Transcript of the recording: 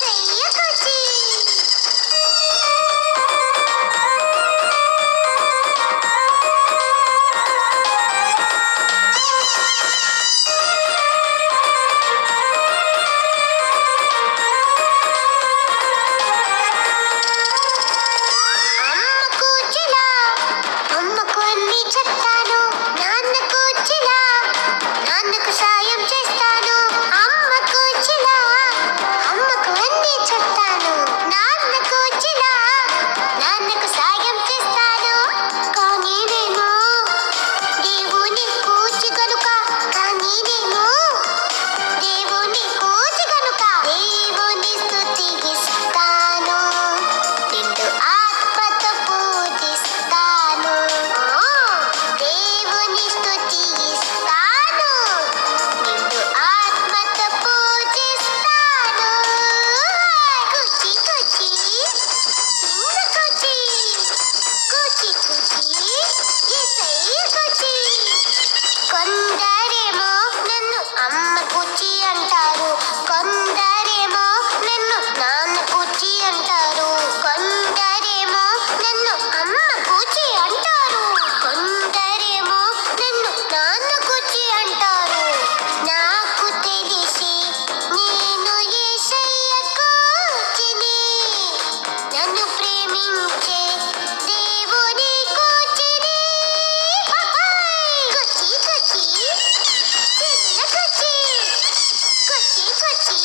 యేసయ్య కుచి అమ్మకు అన్ని చెప్తాను, నాన్నకు చిలా, నాన్నకు సాయం చేస్తాను. అమ్మకు చిలా, అమ్మకు అన్ని చెప్తాను, నాన్నకు చిలా, నాన్నకు సాయం చేస్తాను. కానీ నేను దేవుని కూచి కనుక, కానీ నేను దేవుని కూచి కనుక దేవుని స్తుతిస్తాను, నిండు ఆత్మతో పూజిస్తాను. దేవుని స్తుతిస్తాను, నిండు ఆత్మతో పూజిస్తాను. కుచి కుచి చిన్న కుచి, కుచి కుచి యేసయ్య కుచి. కొందరేమో నన్ను అమ్మ కుచి అంటారు, కొందరేమో నన్ను నాన్న కుచి అంటారు, కొందరేమో నన్ను అమ్మ కుచి అంటారు, కొందరేమో నన్ను నాన్న కుచి అంటారు. నాకు తెలిసి నేను యేసయ్య కూచిని, నన్ను ప్రేమించే దేవుని కూచిని. కుచి కుచి చిన్న కుచి, కుచి కుచి